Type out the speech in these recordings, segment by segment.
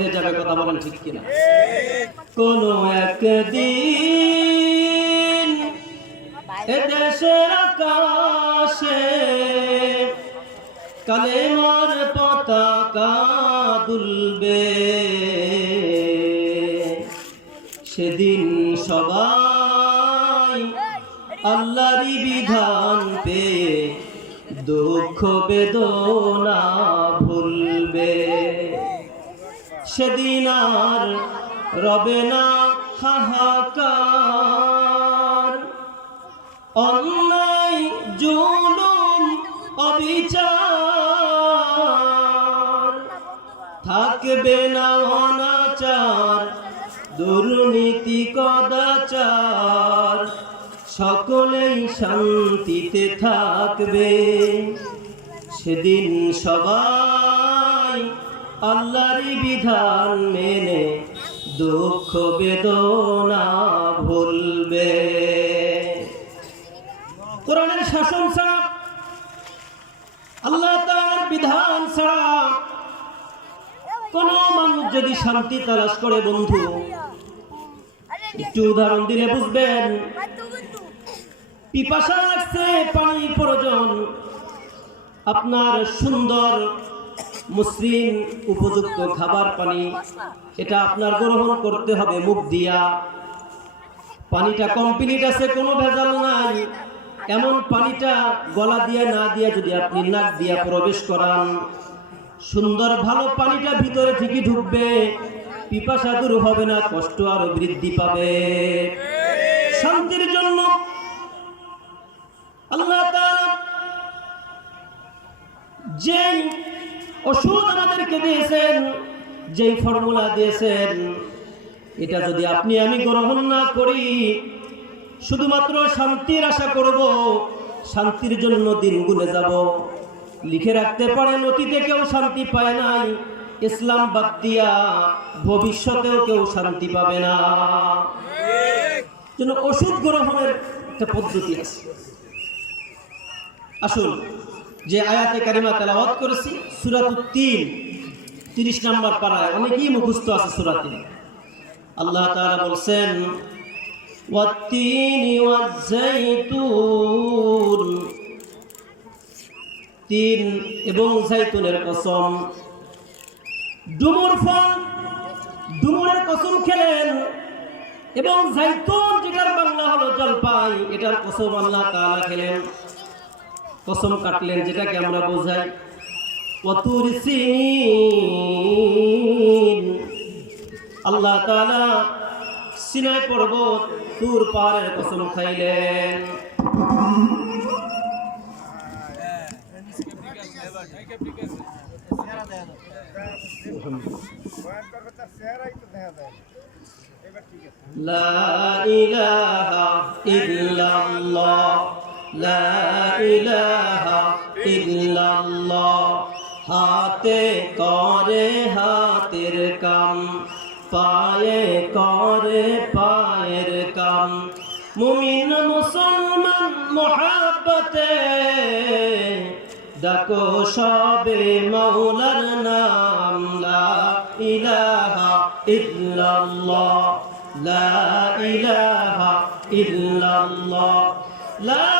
উঠে যাবে কথা বলেন ঠিক কিনা? কোন একদিন এদেশের আকাশে কালেমার পতাকা দুলবে। সেদিন সবাই আল্লাহরই বিধান পেয়ে দুঃখ বেদনা সেদিন আর রবে না হাহাকার। অন্যায়, জুলুম, অবিচার। থাকবে না অনাচার, দুর্নীতি কদাচার। সকলেই শান্তিতে থাকবে। সেদিন সবাই আল্লাহরই বিধান মেনে দুঃখ বেদনা ভুলবে। কোরআনের শাসন ছাড়া, আল্লাহ তার বিধান ছাড়া কোন মানুষ যদি শান্তি তালাশ করে, বন্ধু, একটু উদাহরণ দিলে বুঝবেন, পিপাসা লাগছে পানি প্রয়োজন, আপনার সুন্দর মসৃণ উপযুক্ত খাবার পানি এটা আপনার গ্রহণ করতে হবে, মুখ দিয়া। পানিটা কমপ্লিট আছে, কোনো ভেজাল নাই। এমন পানিটা গলা দিয়ে, না দিয়ে যদি আপনি নাক দিয়া প্রবেশ করান, সুন্দর ভালো পানিটা ভিতরে ঠিকই ঢুকবে, পিপাসা দূর হবে না, কষ্ট আরও বৃদ্ধি পাবে। শান্তির জন্য আল্লাহ যেই ওষুধ আমাদেরকে দিয়েছেন, যেই ফর্মুলা দিয়েছেন, এটা যদি আপনি আমি গ্রহণ না করি, শুধুমাত্র শান্তির আশা করব, শান্তির জন্য দিন গুনে যাব। লিখে রাখতে পারেন, অতীতে কেউ শান্তি পায় নাই, ইসলাম বাদ দিয়া ভবিষ্যতেও কেউ শান্তি পাবে না। জন্য ওষুধ গ্রহণের একটা পদ্ধতি আছে। আসুন যে আয়াতে কারিমা তেলাওয়াত করেছি, সুরাত তিন, তিরিশ নম্বর পাড়ায়। অনেকেই মুখস্থ আছে সুরাতে। আল্লাহ তাআলা বলছেন, ওয়াত্তিনি ওয়াজ্জাইতুন তিন এবং জাইতুনের কসম। ডুমুর ফল, ডুমুরের কসম খেলেন এবং জাইতুন যেটার বাংলা হলো জলপাই, এটার কসম আল্লাহ তাআলা খেলেন। কসম কাটলেন যেটাকে আমরা বোঝাই অতুর আল্লাহ সিনাই পর্বত তুর পাহাড়ের কসম খাইলেন। লা ইলাহা ইল্লাল্লাহ। হাতে করে হাতের কাম, পায়ে করে পায়ের কাম। মুমিন, মুসলমান, মহাব্বতে ডাকো সবে মৌলার নাম। ইহা ইহা ইহা লা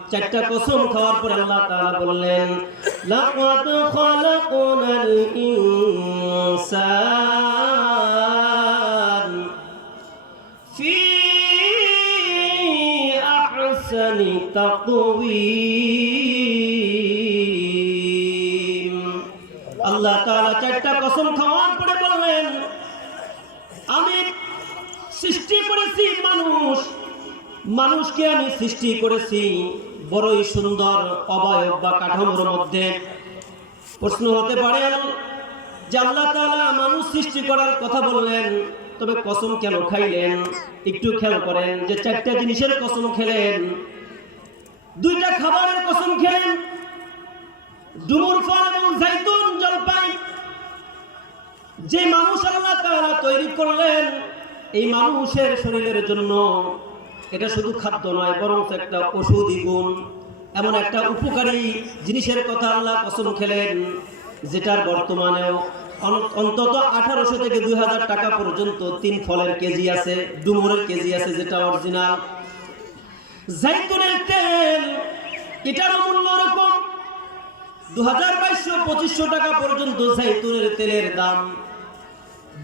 চারটা কসম খাওয়ার পর আল্লাহ তাআলা বললেন, লাকাদ খালাকনাল ইনসান ফি আহসানি তাকওয়িম. আল্লাহ তাআলা চারটা কসম খাওয়ার পরে বললেন, আমি সৃষ্টি করেছি মানুষ মানুষকে আমি সৃষ্টি করেছি বড়ই সুন্দর, অবয়ব বা কাঠামোর মধ্যে। প্রশ্ন হতে পারে আল্লাহ তাআলা মানুষ সৃষ্টি করার কথা বললেন, তবে কসম কেন খাইলেন? একটু খেয়াল করেন যে চারটা জিনিসের কসম খেলেন। দুইটা খাবারের কসম খেলেন। ডুমুর ফল এবং জাইতুন জলপাই। যে মানুষ আল্লাহ তৈরি করলেন, এই মানুষের শরীরের জন্য এটা শুধু খাদ্য নয় বরং একটা ওষুধি গুণ। এমন একটা উপকারী জিনিসের কথা আল্লাহ কসম খেলেন, যেটার বর্তমানেও অন- অন্তত আঠারোশো থেকে দুই হাজার টাকা পর্যন্ত তিন ফলের কেজি আছে, ডুমুরের কেজি আছে, যেটা অরিজিনাল। তেল, এটার এরকম দু হাজার বাইশশো পঁচিশশো টাকা পর্যন্ত তেলের দাম।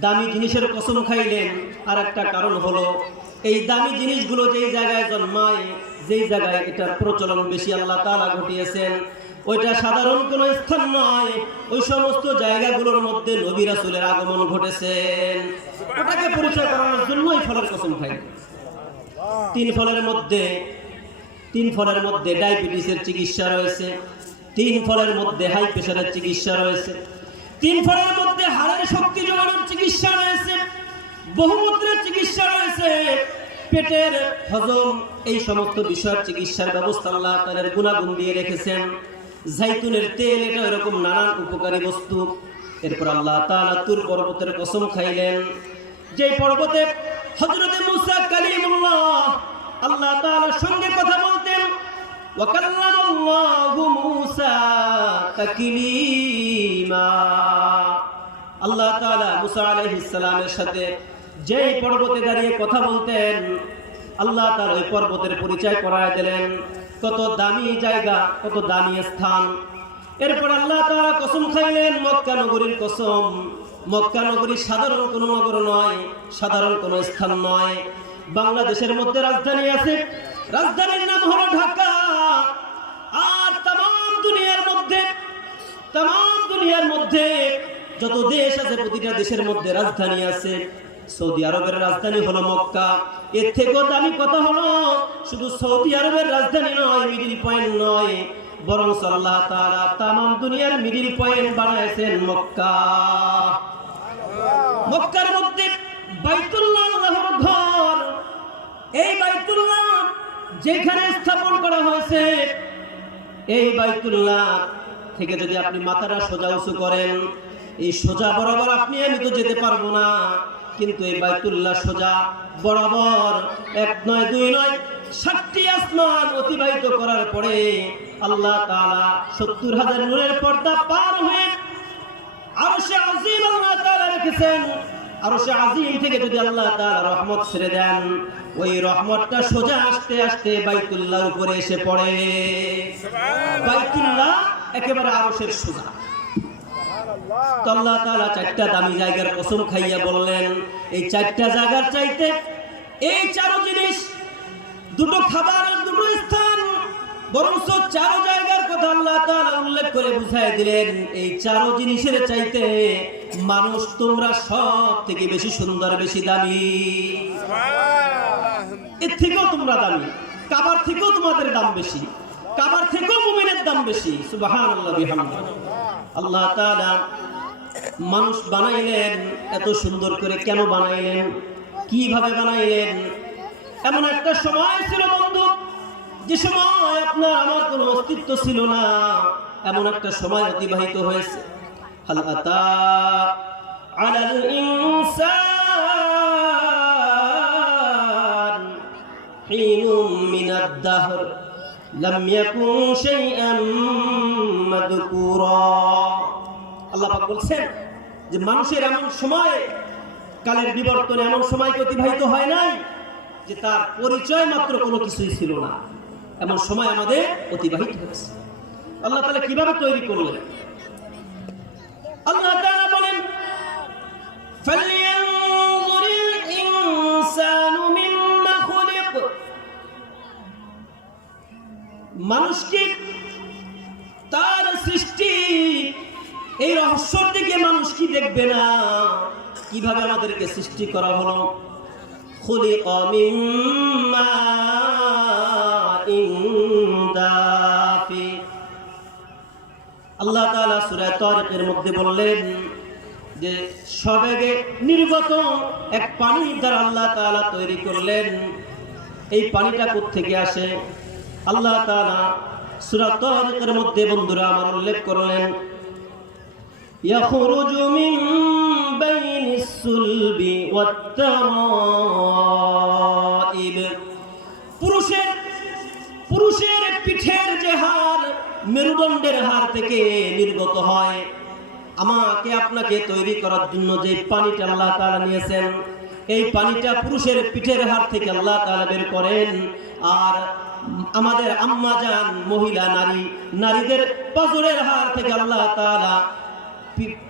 দামি জিনিসের কসম খাইলেন আর একটা কারণ হলো এই দামি জিনিসগুলো যেই জায়গায় জন্মায়, যেই জায়গায় এটার প্রচলন বেশি আল্লাহ তাআলা ঘটিয়েছেন, ওইটা সাধারণ কোনো স্থান নয়। ওই সমস্ত জায়গাগুলোর মধ্যে নবী রাসূলের আগমন ঘটেছেন। ওটাকে পরিচয় করানোর জন্যই ফলের কসম খাইলেন তিন ফলের মধ্যে, তিন ফলের মধ্যে ডায়াবেটিসের চিকিৎসা রয়েছে, তিন ফলের মধ্যে হাই প্রেশারের চিকিৎসা রয়েছে, তিন ফলের মধ্যে হাড়ের শক্তি যোগানোর চিকিৎসা রয়েছে বহুমূত্রের চিকিৎসা রয়েছে। পেটের হজম, এই সমস্ত বিষয়ের চিকিৎসার ব্যবস্থা আল্লাহ তাদের গুণাগুণ দিয়ে রেখেছেন। জাইতুনের তেল, এটা এরকম নানান উপকারী বস্তু। এরপর আল্লাহ তালা তুর পর্বতের কসম খাইলেন। যে পর্বতে হজরতে মুসা কালিমুল্লাহ আল্লাহ তালার সঙ্গে কথা বলতেন আল্লাহ তালা মুসা আলহিসের সাথে যেই পর্বতে দাঁড়িয়ে কথা বলতেন, আল্লাহ তার ওই পর্বতের পরিচয় করায় দিলেন। কত দামি জায়গা, কত দামি স্থান। এরপর আল্লাহ তাআলা কসম খাইলেন, মক্কা নগরীর কসম। মক্কা নগরী সাধারণ কোনো নগর নয়, সাধারণ কোনো স্থান নয়। বাংলাদেশের মধ্যে রাজধানী আছে। রাজধানীর নাম হলো ঢাকা। আর তাম দুনিয়ার মধ্যে তাম দুনিয়ার মধ্যে যত দেশ আছে, প্রতিটা দেশের মধ্যে রাজধানী আছে। সৌদি আরবের রাজধানী হলো মক্কা। এর থেকেও দামি কথা হলো, শুধু সৌদি আরবের রাজধানী নয়, মিডিল পয়েন্ট নয় বরং আল্লাহ তাআলা তাম দুনিয়ার মিডিল পয়েন্ট বানাইছেন মক্কা। মক্কার মধ্যে বাইতুল্লাহ ঘর। এই বাইতুল্লাহ যেখানে স্থাপন করা হয়েছে, এই বাইতুল্লাহ থেকে যদি আপনি মাথাটা সোজা উঁচু করেন, এই সোজা বরাবর আপনি আমি তো যেতে পারব না। কিন্তু এই বাইতুল্লাহ সোজা বরাবর এক নয়, দুই নয় ষাটটি আসমান অতিবাহিত করার পরে আল্লাহ তাআলা সত্তর হাজার নূরের পর্দা পার হয়ে আরও সে আজিম আল্লাহ তাআলা রেখেছেন। আরও সে আজিম থেকে যদি আল্লাহ তাআলা রহমত ছেড়ে দেন, ওই রহমতটা সোজা আসতে আসতে বাইতুল্লাহ উপরে এসে পড়ে। বাইতুল্লাহ একেবারে আরশের সোজা। তো আল্লাহ তাআলা চারটা দামি জায়গার কসম খাইয়া বললেন এই চারটা জায়গার চাইতে এই চারো জিনিস দুটো খাবার দুটো স্থান বরঞ্চ চারো জায়গার কথা আল্লাহ তাআলা উল্লেখ করে বুঝাই দিলেন এই চারো জিনিসের চাইতে মানুষ তোমরা সব থেকে বেশি সুন্দর বেশি দামি। এর থেকেও তোমরা দামি কাবার থেকেও তোমাদের দাম বেশি কাবার থেকেও মুমিনের দাম বেশি সুবহানাল্লাহ বিহামদিহি আল্লাহ তাআলা মানুষ বানাইলেন, এত সুন্দর করে কেন বানাইলেন? কীভাবে বানাইলেন? এমন একটা সময় ছিল বন্ধু, যে সময় আপনার আমার কোনো অস্তিত্ব ছিল না। এমন একটা সময় অতিবাহিত হয়েছে। আল্লাহ বলছেন যে মানুষের এমন সময়ে কালের বিবর্তনে এমন সময়কে অতিবাহিত হয় নাই যে তার পরিচয় মাত্র কোনো কিছুই ছিল না। এমন সময় আমাদের অতিবাহিত হয়েছে। আল্লাহ তাহলে কীভাবে তৈরি করলেন? মানুষকে তার সৃষ্টি এই রহস্যর দিকে মানুষ কি দেখবে না? কীভাবে আমাদেরকে সৃষ্টি করা হলো? খুলি আল্লাহ তালা সুরায় তরিকের মধ্যে বললেন যে, সবেগে নির্গত এক পানি দ্বারা আল্লাহ তালা তৈরি করলেন। এই পানিটা থেকে আসে? আল্লাহ তালা সুরাতের মধ্যে বন্ধুরা আমার উল্লেখ করলেন يخرج من بين الصلب والترائب পুরুষের পুরুষের পিঠের যে হাড় মেরুদণ্ডের হাড় থেকে নির্গত হয় আমাকে আপনাকে তৈরি করার জন্য যে পানিটা আল্লাহ তাআলা নিয়েছেন এই পানিটা পুরুষের পিঠের হাড় থেকে আল্লাহ তাআলা বের করেন আর আমাদের আম্মা জান মহিলা নারী নারীদের পাজরের হাড় থেকে আল্লাহ তাআলা পি-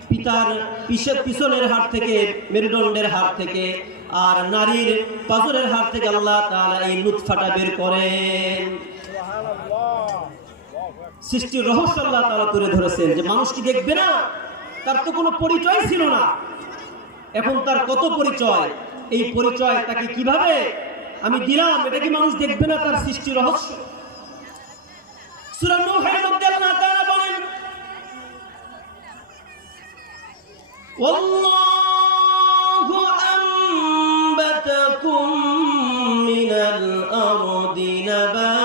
পিতার পিসের পিছনের হাড় থেকে, মেরুদণ্ডের হাড় থেকে, আর নারীর পাজরের হাড় থেকে আল্লাহ তাআলা এই নুতফাটা বের করেন। সৃষ্টির রহস্য আল্লাহ তাআলা তুলে ধরেছেন যে মানুষ কি দেখবে না? তার তো কোনো পরিচয় ছিল না। এখন তার কত পরিচয়? এই পরিচয় তাকে কীভাবে আমি দিলাম? এটা কি মানুষ দেখবে না তার সৃষ্টি রহস্য? সূরা والله أنبتكم من الأرض نباتا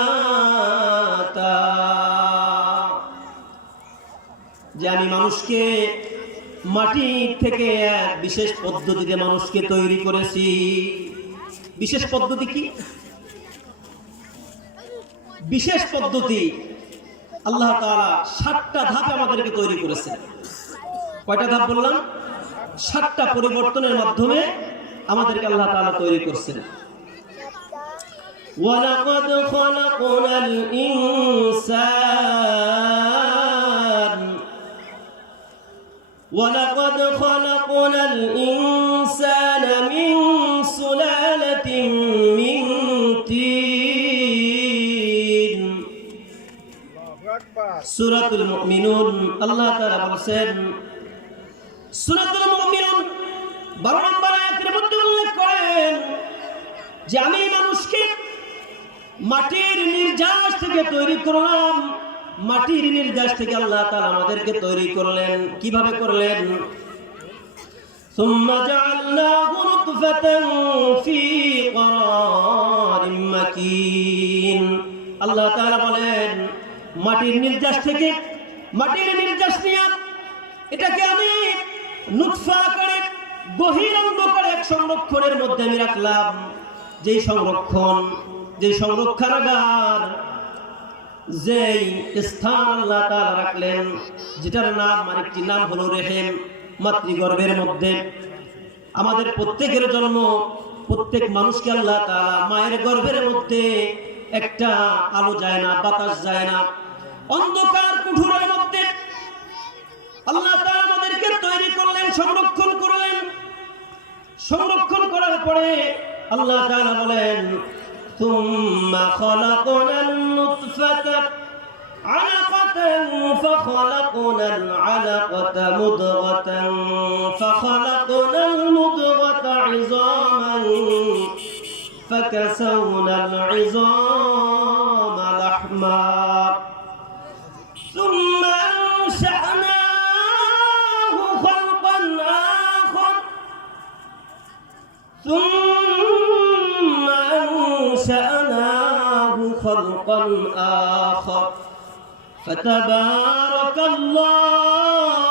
যে আমি মানুষকে মাটি থেকে এক বিশেষ পদ্ধতিতে মানুষকে তৈরি করেছি বিশেষ পদ্ধতি কি বিশেষ পদ্ধতি আল্লাহ তাআলা সাতটা ধাপে আমাদেরকে তৈরি করেছেন কয়টা ধাপ বললাম সাতটা পরিবর্তনের মাধ্যমে আমাদেরকে আল্লাহ তাআলা তৈরি করছেন ولقد خلقنا الإنسان ولقد خلقنا الإنسان من سلالة من طين সূরাতুল মুমিনুন আল্লাহ তাআলা বলেন 12 নম্বর আয়াতের মধ্যে উল্লেখ করেন যে আমি মানুষকে মাটির নির্যাস থেকে তৈরি করলাম মাটির নির্যাস থেকে আল্লাহ তাআলা আমাদেরকে তৈরি করলেন কিভাবে করলেন ثم جعلناه نطفة في قرار مكين আল্লাহ তাআলা বলেন মাটির নির্যাস থেকে মাটির নির্যাস নিয়ে এটাকে আমি নুৎফা করে বহিরঙ্গ করে এক সংরক্ষণের মধ্যে আমি রাখলাম। যেই সংরক্ষণ, যেই সংরক্ষণাগার, যেই স্থান আল্লাহ তাআলা রাখলেন, যেটার নাম আরেকটি নাম হলো রেহেম, মাতৃগর্ভের মধ্যে। আমাদের প্রত্যেকের জন্ম, প্রত্যেক মানুষকে আল্লাহ তাআলা মায়ের গর্ভের মধ্যে একটা আলো যায় না, বাতাস যায় না। অন্ধকার কুঠুরের মধ্যে আল্লাহ তাআলা আমাদেরকে তৈরি করলেন, সংরক্ষণ করলেন সংরক্ষণ করার পরে আল্লাহ তাআলা বলেন ثم خلقنا النطفة علقة فخلقنا العلقة مضغة فخلقنا المضغة عظاما فكسونا العظام فتبارك الله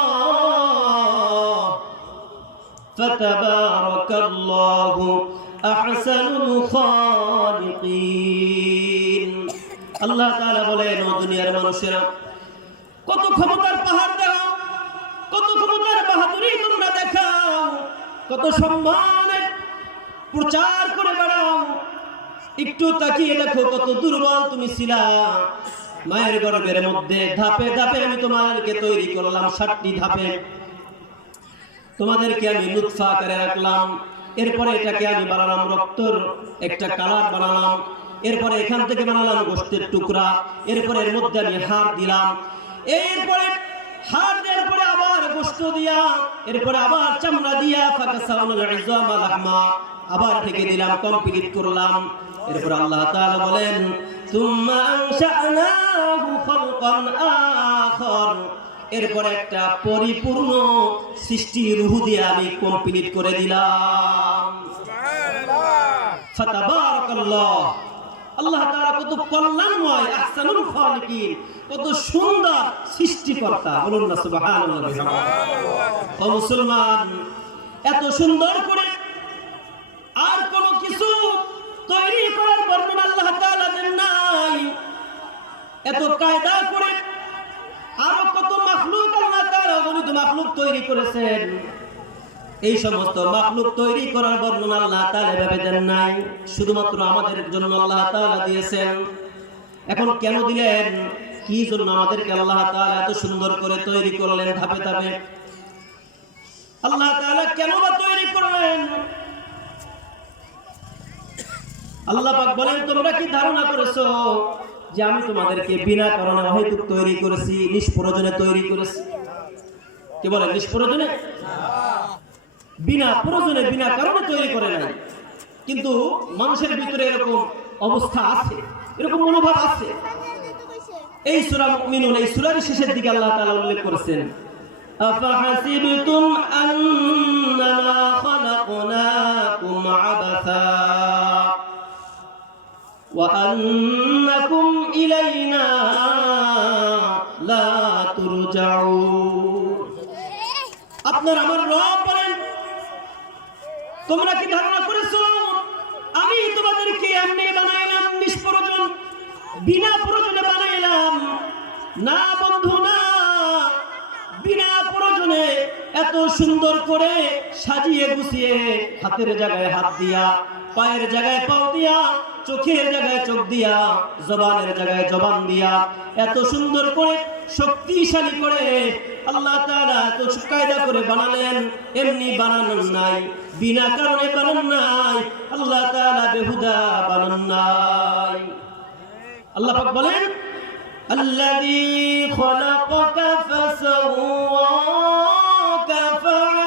فتبارك الله أحسن الخالقين আল্লাহ তাআলা বলেন ও দুনিয়ার মানুষেরা কত ক্ষমতার পাহাড় দেখাও কত ক্ষমতার বাহাদুরি তোমরা দেখাও কত সম্মানের প্রচার করে বেড়াও একটু তাকিয়ে দেখো কত দুর্বল তুমি ছিলা মায়ের গর্ভের মধ্যে ধাপে ধাপে আমি তোমাদেরকে তৈরি করলাম ষাটটি ধাপে। তোমাদেরকে আমি লুৎফা করে রাখলাম। এরপরে এটাকে আমি বানালাম রক্তর একটা কালার বানালাম। এরপরে এখান থেকে বানালাম গোষ্ঠের টুকরা। এরপরে এর মধ্যে আমি হাড় দিলাম। এরপরে আল্লাহ বলেন ثم أنشأناه خلقا آخر এরপর একটা পরিপূর্ণ সৃষ্টি রুহু দিয়ে আমি কমপ্লিট করে দিলাম ফাতাবারাকাল্লাহ আল্লাহ তাআলা কত কল্যাণময় আহসানুল খালিকিন কত সুন্দর সৃষ্টিকর্তা বলুন না সুবহানাল্লাহ ও মুসলমান এত সুন্দর করে এত কায়দা করে আরও কত মাখলুক আল্লাহ তাআলা গণিত মাখলুক তৈরি করেছেন। এই সমস্ত মাখলুক তৈরি করার বর্ণনা আল্লাহ তাআলা এভাবে দেন নাই। শুধুমাত্র আমাদের জন্য আল্লাহ তাআলা দিয়েছেন। এখন কেন দিলেন? কি জন্য আমাদেরকে আল্লাহ তাআলা এত সুন্দর করে তৈরি করলেন ধাপে ধাপে? আল্লাহ তাআলা কেন বা তৈরি করলেন? আল্লাহ পাক বলেন তোমরা কি ধারণা করেছ? যে আমি তোমাদেরকে বিনা কারণে অহেতুক তৈরি করেছি, নিষ্প্রয়োজনে তৈরি করেছি। কি বলে, নিষ্প্রয়োজনে? বিনা প্রয়োজনে, বিনা কারণে তৈরি করে নাই। কিন্তু মানুষের ভিতরে এরকম অবস্থা আছে, এরকম মনোভাব আছে। এই সুরা মুমিনুন, এই সূরার শেষের দিকে আল্লাহ তাআলা উল্লেখ করেছেন, আফাহাসিবতুম আন্নামা খালাকনাকুম আবাসা? وأنكم إلينا لا ترجعون আপনার আমার রব বলেন তোমরা কি ধারণা করেছো আমি তোমাদেরকে এমনি বানাইলাম নিষ্প্রয়োজন বিনা প্রয়োজনে বানাইলাম না বন্ধু না বিনা প্রয়োজনে এত সুন্দর করে সাজিয়ে গুছিয়ে হাতের জায়গায় হাত দিয়া পায়ের জায়গায় পাও দিয়া চোখের জায়গায় চোখ দিয়া জবানের জায়গায় জবান দিয়া এত সুন্দর করে শক্তিশালী করে আল্লাহ তাআলা এত কায়দা করে বানালেন এমনি বানানোর নাই বিনা কারণে বানান নাই আল্লাহ তাআলা বেহুদা বানান নাই আল্লাহ পাক বলেন الذي خلقك Welcome for